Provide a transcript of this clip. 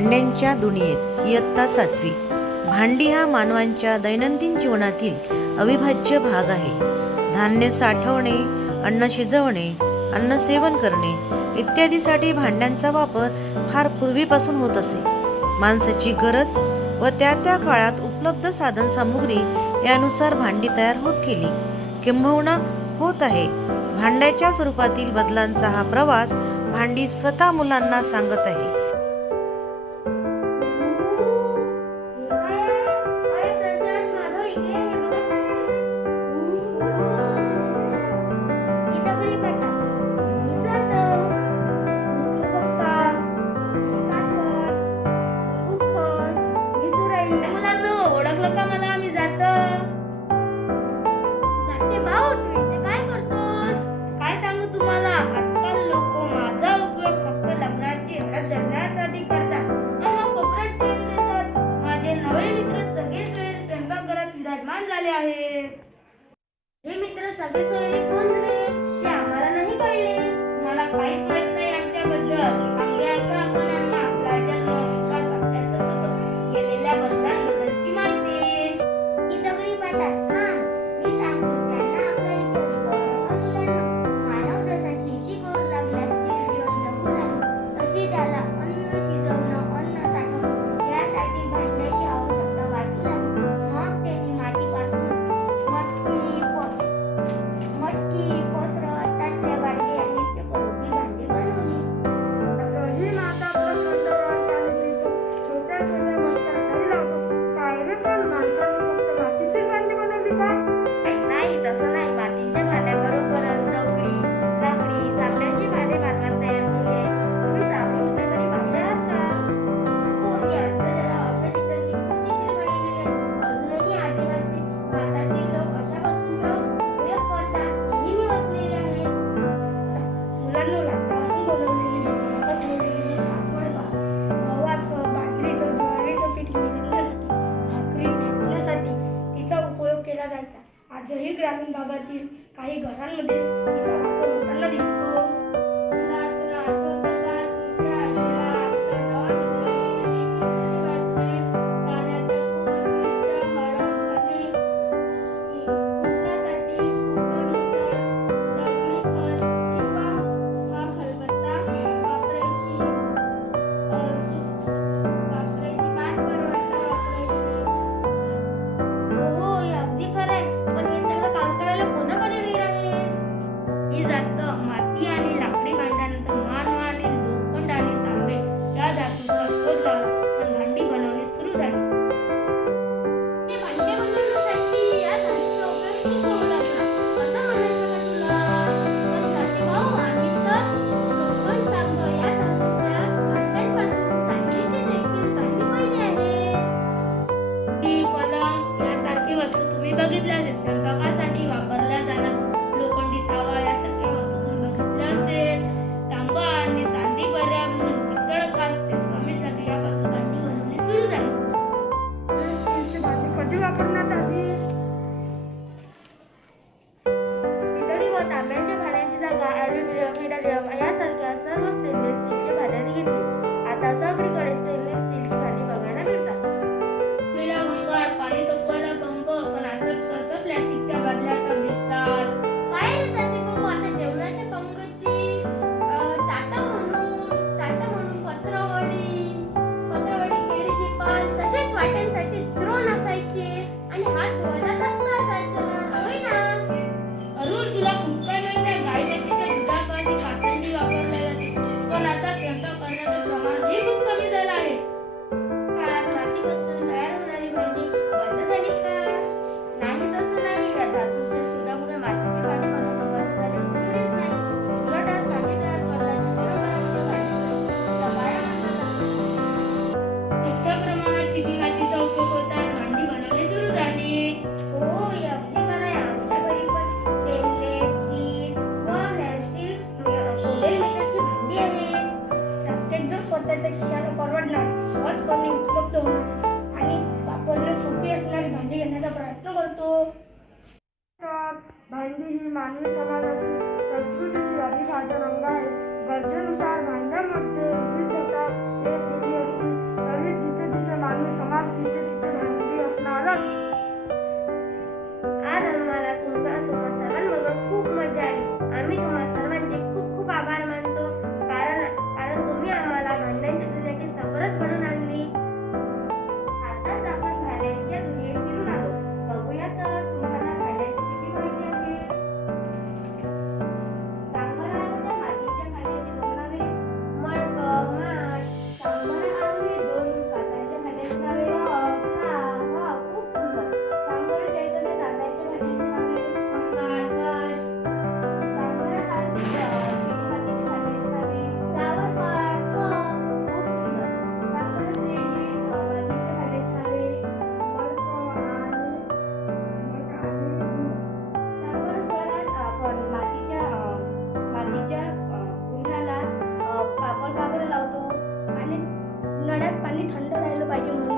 भांड्यांच्या दुनियेत इयत्ता 7वी. भांडी हा मानवांच्या दैनंदिन जीवनातील अविभाज्य भाग आहे. धान्य साठवणे, अन्न शिजवणे, अन्न सेवन करणे इत्यादीसाठी भांड्यांचा वापर फार पूर्वीपासून होत असे. माणसाची गरज व त्या त्या काळात उपलब्ध साधनसामुग्री यानुसार भांडी तयार होत गेली, किंबहुना होत आहे. भांड्याच्या स्वरूपातील बदलांचा हा प्रवास भांडी स्वतः मुलांना सांगत आहे. हे मित्र सगळे सोयरे कोण रे? ते आम्हाला नाही कळले. मला काहीच माहित नाही आमच्याबद्दल. सांगा ऐका आपण यांना आपला जन्म, विकास, अभ्यासात केलेल्या बदलांबद्दलची माहिती. ही दगडी पाटा मी सांगतो त्यांना आपला इतिहास मुलांना. मानव जसा शेती करू लागला, जीवन जगू लागला, तशी त्याला अन्न शिजवणं, अन्न साठवणं यासाठी भांड्याची आवश्यकता वाटू लागली. मग त्यांनी मातीपासून मटकी, पसरत, ताटल्या, बाटली आणि नित्यपयोगी भांडी बनवली. ही माता आपलं छोट्या छोट्या मटक्यात तरी लावतो. काय रे, पण माणसाने फक्त मातीचीच भांडी बनवली का? नाही, तसं नाही. मातीच्या भांड्याबरोबरच दगडी, लाकडी, चामड्याचे भांडे मानवाने तयार केले. तुम्ही चामडी कुठे तरी पाहिले आहात का? हो, मी आता त्याला औषधीची खूप चित्रे पाहिलेली आहेत. अजूनही आदिवासी भागातील लोक अशा वस्तूंचा उपयोग करतात. तेही मी वाचलेले आहे. मुलांना लाकडापासून बनवलेली गव्हाचं, बाजरीचं, ज्वारीचं पीठ मिळवण्यासाठी, भाकरी थापण्यासाठी तिचा उपयोग केला जायचा. आजही ग्रामीण भागातील काही घरांमध्ये तिचा वापर होताना दिसतो. तुला आठवतं का तुमच्या आईला आपल्या गावामध्ये गाण्याचं पूर, मिरच्या, हळद आणि कुटण्यासाठी कुकरचं दगडी खत किंवा हा खलबत्ता वापरायची पाच परवडला वापरायची. हो, हे अगदी खरं आहे. पण हे सगळं काम करायला कोणाकडे वेळ आहे? ही जातं माती आणि लाकडी भांड्यानंतर मानवाने लोखंड आणि तांबे या धातूचा शोध लावला आणि भांडी बनवणे सुरू झाले. हे भांडे बनवण्यासाठी या धातूचा उपयोग किती होऊ लागला असं म्हणायचं का तुला? पण साथे भाऊ, आम्ही तर लोखंड, तांब या धातूच्या भांड्यांपासून चांदीची देखील भांडी पाहिली आहे. पलंग यासारखी वस्तू तुम्ही बघितल्या असेल. स्वयंपाकासाठी वापरल्या जाणार लोखंडी तवा यासारख्या वस्तू तुम्ही बघितल्या असेल. तांबा आणि चांदी बऱ्या म्हणून पितळ, काच, सिरामिक यापासून भांडी बनवणे सुरू झाली. स्टीलची भांडी कधी वापरण्यात आली? पितळी व तांब्याच्या भांड्यांची जागा ॲल्युमिनियम, हिरालियम यासारख्या सर्व स्टेनलेस स्टीलच्या भांड्यांनी घेतली. आता सगळीकडे स्टेनलेस स्टीलची भांडी बघायला मिळतात. घंगाळ, पाणी तापवायला पंप, पण आता सहसा प्लास्टिकच्या बाटल्या तर दिसतात. काय रे त्याचे भाऊ, आता जेवणाच्या पंगती ताटं म्हणून पत्रावळी, केळीची पान, तसेच वाट्यांसाठी द्रोण असायचे आणि हात धुवायला नसतं असायचं. होय ना? अरुण, तुला खूप काय माहिती आहे? गाई म्हशीच्या दुधासाठी कासंडी वापरल्या जाते, पण आता स्वयंपाक करण्याचं प्रमाण हे खूप कमी झालं आहे. काळात मातीपासून तयार होणारी भांडी बंद झाली का? नाही, तसं नाही. या धातूच्या शोधामुळे मातीची भांडी बनवणं बंद झाले असं कधीच नाही. उलट आज भांडी तयार करण्याची परंपरा म्हणजे भांडी जमाया म्हणतात. मोठ्या प्रमाणात चिनी-मातीचा उपयोग होता आणि भांडी बनवणे सुरू झाली. हो, हे अगदी खरं आहे. आमच्या घरी पण स्टेनलेस स्टील व स्टील मॉडेल मीटरची भांडी आहेत. प्रत्येक जण स्वतःच्या खिशाला परवडणार, सहजपणे उपलब्ध होणार आणि वापरण्यास सोपी असणारी भांडी घेण्याचा प्रयत्न करतो. भांडी ही मानवी समाजाची संस्कृतीची अविभाज्य अंग आहे. गरजेनुसार भांड्यामध्ये विविधता एक वेगळी असली थंड राहिलं पाहिजे म्हणून